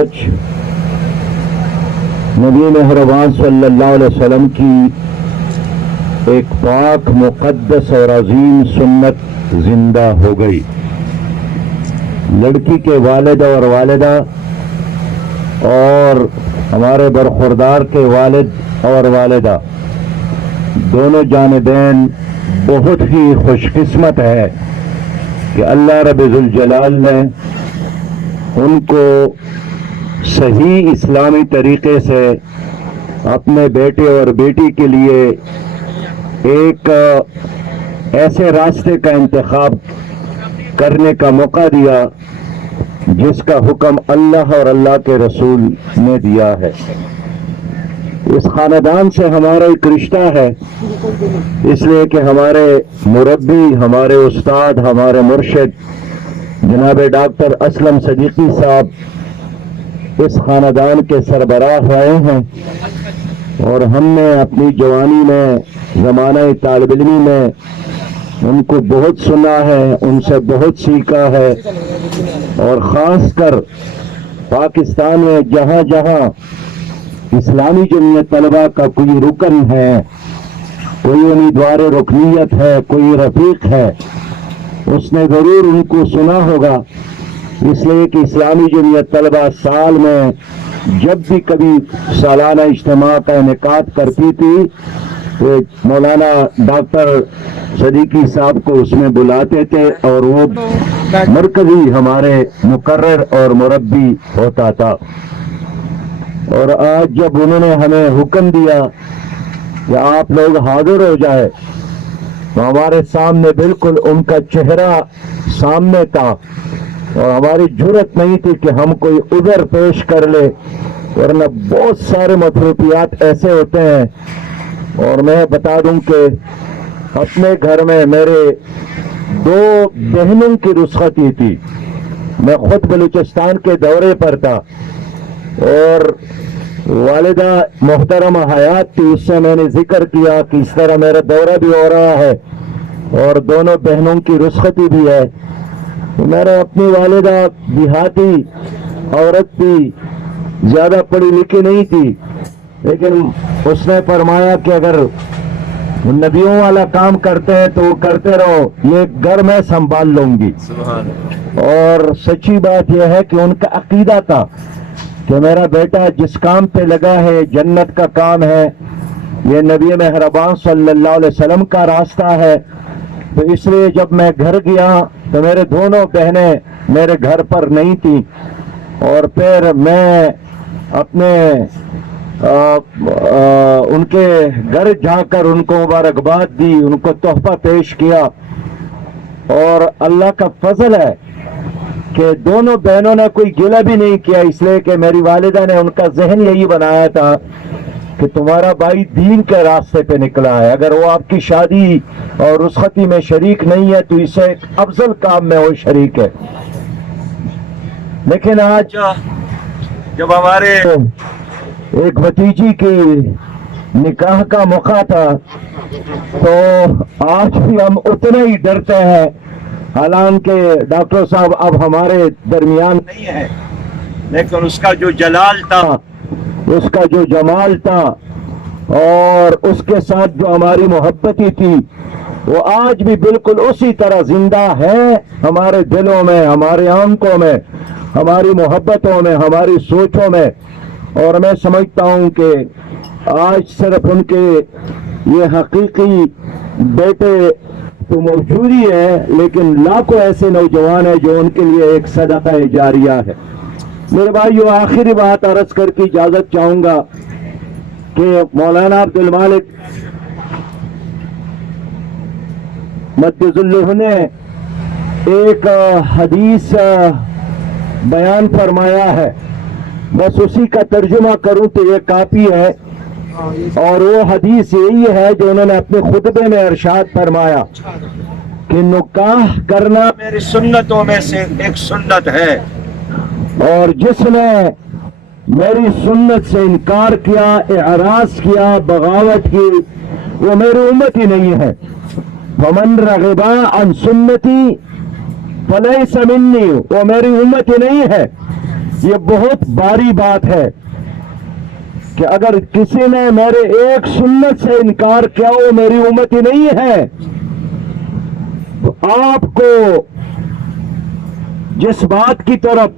آج نبی مہربان صلی اللہ علیہ وسلم کی ایک پاک مقدس اور عظیم سنت زندہ ہو گئی. لڑکی کے والد اور والدہ اور ہمارے برخوردار کے والد اور والدہ دونوں جانبین بہت ہی خوش قسمت ہے کہ اللہ رب ذوالجلال نے ان کو صحیح اسلامی طریقے سے اپنے بیٹے اور بیٹی کے لیے ایک ایسے راستے کا انتخاب کرنے کا موقع دیا جس کا حکم اللہ اور اللہ کے رسول نے دیا ہے. اس خاندان سے ہمارا ایک رشتہ ہے، اس لیے کہ ہمارے مربی، ہمارے استاد، ہمارے مرشد جناب ڈاکٹر اسلم صدیقی صاحب اس خاندان کے سربراہ رہے ہیں، اور ہم نے اپنی جوانی میں زمانہ طالب علمی میں ان کو بہت سنا ہے، ان سے بہت سیکھا ہے، اور خاص کر پاکستان میں جہاں جہاں اسلامی جمعیت طلبہ کا کوئی رکن ہے، کوئی امیدوار رکنیت ہے، کوئی رفیق ہے، اس نے ضرور ان کو سنا ہوگا. اس لیے کہ اسلامی جمعیت طلبہ سال میں جب بھی کبھی سالانہ اجتماع کا انعقاد کرتی تھی تو مولانا ڈاکٹر صدیقی صاحب کو اس میں بلاتے تھے، اور وہ مرکزی ہمارے مقرر اور مربی ہوتا تھا. اور آج جب انہوں نے ہمیں حکم دیا کہ آپ لوگ حاضر ہو جائے تو ہمارے سامنے بالکل ان کا چہرہ سامنے تھا، اور ہماری جرت نہیں تھی کہ ہم کوئی عذر پیش کر لے، ورنہ بہت سارے مصروفیات ایسے ہوتے ہیں. اور میں بتا دوں کہ اپنے گھر میں میرے 2 بہنوں کی رخصتی تھی. میں خود بلوچستان کے دورے پر تھا، اور والدہ محترمہ حیات تھی، اس سے میں نے ذکر کیا کہ اس طرح میرا دورہ بھی ہو رہا ہے اور دونوں بہنوں کی رخصتی بھی ہے. میرے اپنی والدہ دیہاتی عورت تھی، زیادہ پڑھی لکھی نہیں تھی، لیکن اس نے فرمایا کہ اگر نبیوں والا کام کرتے ہیں تو وہ کرتے رہو، یہ گھر میں سنبھال لوں گی. اور سچی بات یہ ہے کہ ان کا عقیدہ تھا کہ میرا بیٹا جس کام پہ لگا ہے جنت کا کام ہے، یہ نبی مہربان صلی اللہ علیہ وسلم کا راستہ ہے. تو اس لیے جب میں گھر گیا تو میرے دونوں بہنیں میرے گھر پر نہیں تھیں، اور پھر میں اپنے ان کے گھر جا کر ان کو مبارکباد دی، ان کو تحفہ پیش کیا. اور اللہ کا فضل ہے کہ دونوں بہنوں نے کوئی گلہ بھی نہیں کیا، اس لیے کہ میری والدہ نے ان کا ذہن یہی بنایا تھا کہ تمہارا بھائی دین کے راستے پہ نکلا ہے، اگر وہ آپ کی شادی اور رخصتی میں شریک نہیں ہے تو اسے ایک افضل کام میں وہ شریک ہے. لیکن آج جب ہمارے ایک بھتیجی کی نکاح کا موقع تھا تو آج بھی ہم اتنے ہی ڈرتے ہیں، حالانکہ ڈاکٹر صاحب اب ہمارے درمیان نہیں ہے، لیکن اس کا جو جلال تھا، اس کا جو جمال تھا، اور اس کے ساتھ جو ہماری محبتی تھی، وہ آج بھی بالکل اسی طرح زندہ ہے ہمارے دلوں میں، ہماری آنکھوں میں، ہماری محبتوں میں، ہماری سوچوں میں. اور میں سمجھتا ہوں کہ آج صرف ان کے یہ حقیقی بیٹے تو موجود ہی ہے، لیکن لاکھوں ایسے نوجوان ہیں جو ان کے لیے ایک صدقہ جاریہ ہے. میرے بھائیو، آخری بات عرض کر کے اجازت چاہوں گا کہ مولانا عبد المالک مدظ اللہ نے ایک حدیث بیان فرمایا ہے، بس اسی کا ترجمہ کروں تو یہ کافی ہے. اور وہ حدیث یہی ہے جو انہوں نے اپنے خطبے میں ارشاد فرمایا کہ نکاح کرنا میری سنتوں میں سے ایک سنت ہے، اور جس نے میری سنت سے انکار کیا، اعراض کیا، بغاوت کی، وہ میری امت ہی نہیں ہے. ومن رغبا عن سنتی فلیس منی، وہ میری امت ہی نہیں ہے. یہ بہت باری بات ہے کہ اگر کسی نے میرے ایک سنت سے انکار کیا وہ میری امتی نہیں ہے. تو آپ کو جس بات کی طرف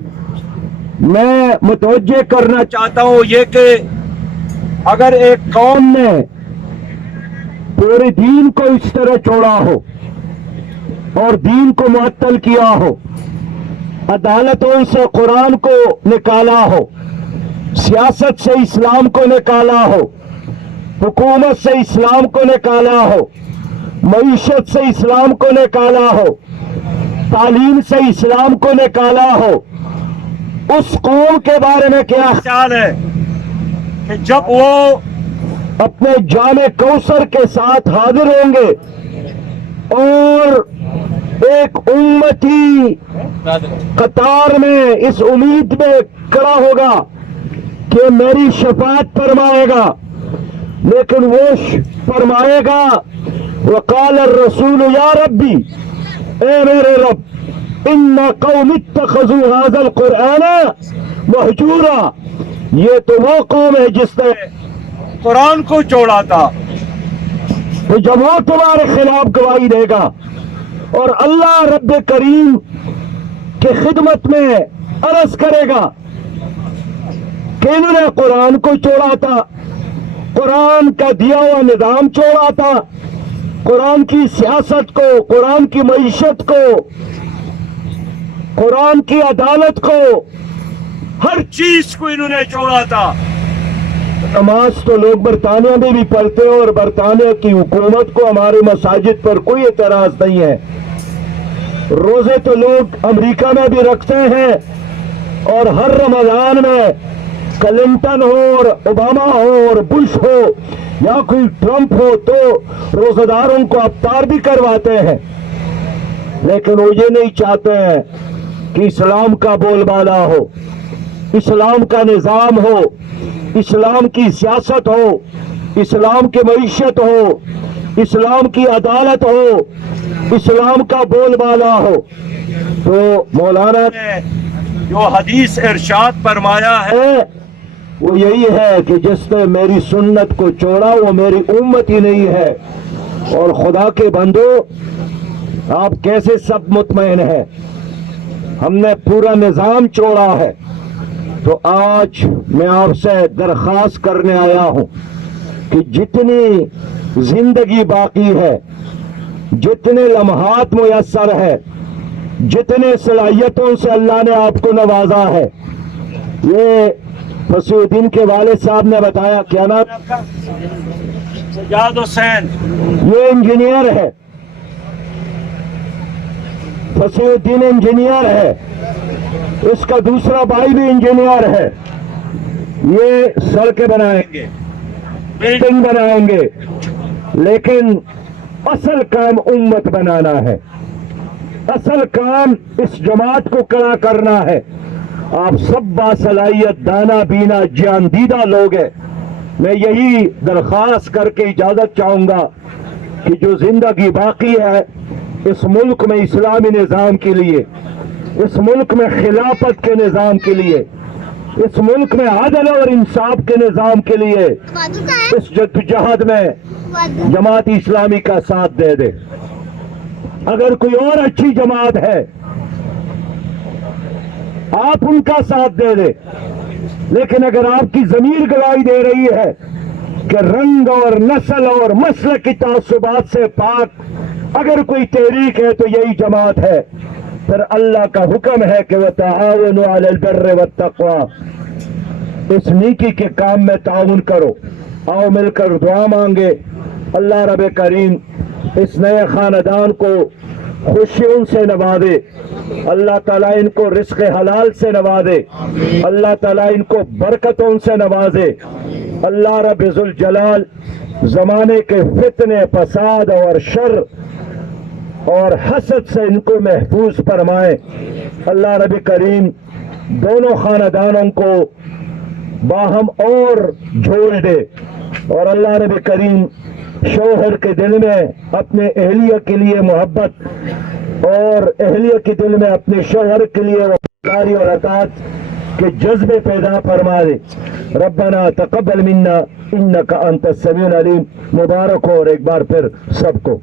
میں متوجہ کرنا چاہتا ہوں یہ کہ اگر ایک قوم نے پورے دین کو اس طرح چھوڑا ہو اور دین کو معطل کیا ہو، عدالتوں سے قرآن کو نکالا ہو، سیاست سے اسلام کو نکالا ہو، حکومت سے اسلام کو نکالا ہو، معیشت سے اسلام کو نکالا ہو، تعلیم سے اسلام کو نکالا ہو، اس قوم کے بارے میں کیا خیال ہے کہ جب وہ اپنے جام کوثر کے ساتھ حاضر ہوں گے اور ایک امتی قطار میں اس امید میں کھڑا ہوگا کہ میری شفاعت فرمائے گا، لیکن وہ فرمائے گا وقال الرسول یا ربی، اے میرے رب ان قوم اتخذوا هذا القرآن مہجورا، یہ تو وہ قوم ہے جس نے قرآن کو چھوڑا تھا. تو جب وہ تمہارے خلاف گواہی دے گا اور اللہ رب کریم کی خدمت میں عرض کرے گا کہ انہوں نے قرآن کو چھوڑا تھا، قرآن کا دیا ہوا نظام چھوڑا تھا، قرآن کی سیاست کو، قرآن کی معیشت کو، قرآن کی عدالت کو، ہر چیز کو انہوں نے چھوڑا تھا. نماز تو لوگ برطانیہ میں بھی پڑھتے ہیں اور برطانیہ کی حکومت کو ہمارے مساجد پر کوئی اعتراض نہیں ہے. روزے تو لوگ امریکہ میں بھی رکھتے ہیں اور ہر رمضان میں کلنٹن ہو اور اوباما ہو اور بش ہو یا کوئی ٹرمپ ہو تو روزہ داروں کو افطار بھی کرواتے ہیں. لیکن وہ یہ نہیں چاہتے ہیں کہ اسلام کا بول بالا ہو، اسلام کا نظام ہو، اسلام کی سیاست ہو، اسلام کی معیشت ہو، اسلام کی عدالت ہو، اسلام کا بول بالا ہو. تو مولانا نے جو حدیث ارشاد فرمایا ہے وہ یہی ہے کہ جس نے میری سنت کو چھوڑا وہ میری امت ہی نہیں ہے. اور خدا کے بندو آپ کیسے سب مطمئن ہیں؟ ہم نے پورا نظام چھوڑا ہے. تو آج میں آپ سے درخواست کرنے آیا ہوں کہ جتنی زندگی باقی ہے، جتنے لمحات میسر ہے، جتنے صلاحیتوں سے اللہ نے آپ کو نوازا ہے، یہ فصیح الدین کے والد صاحب نے بتایا، کیا نام آپ کا؟ سجاد حسین. یہ انجینئر ہے، فصیح الدین انجینئر ہے، اس کا دوسرا بھائی بھی انجینئر ہے. یہ سڑکیں بنائیں گے، بلڈنگ بنائیں گے، لیکن اصل کام امت بنانا ہے، اصل کام اس جماعت کو کھڑا کرنا ہے. آپ سب باصلاحیت، دانا بینا، جان دیدہ لوگ ہیں. میں یہی درخواست کر کے اجازت چاہوں گا کہ جو زندگی باقی ہے اس ملک میں اسلامی نظام کے لیے، اس ملک میں خلافت کے نظام کے لیے، اس ملک میں عدل اور انصاف کے نظام کے لیے اس جدوجہد میں جماعت اسلامی کا ساتھ دے دے. اگر کوئی اور اچھی جماعت ہے آپ ان کا ساتھ دے دے، لیکن اگر آپ کی ضمیر گواہی دے رہی ہے کہ رنگ اور نسل اور مسلک کی تعصبات سے پاک اگر کوئی تحریک ہے تو یہی جماعت ہے، پھر اللہ کا حکم ہے کہ وَتَعَاوَنُوا عَلَى الْبِرِّ وَالتَّقْوَىٰ، اس نیکی کے کام میں تعاون کرو. آؤ مل کر دعا مانگے. اللہ رب کریم اس نئے خاندان کو خوشیوں سے نوازے، اللہ تعالیٰ ان کو رزق حلال سے نوازے، اللہ تعالیٰ ان کو برکتوں سے نوازے. اللہ رب ذوالجلال زمانے کے فتنے، فساد اور شر اور حسد سے ان کو محفوظ فرمائے. اللہ رب کریم دونوں خاندانوں کو باہم اور جوڑ دے، اور اللہ رب کریم شوہر کے دل میں اپنے اہلیہ کے لیے محبت اور اہلیہ کے دل میں اپنے شوہر کے لیے وفاداری اور اطاعت کے جذبے پیدا فرما دے. ربنا تقبل منا انک انت السمیع العلیم. مبارک ہو اور ایک بار پھر سب کو.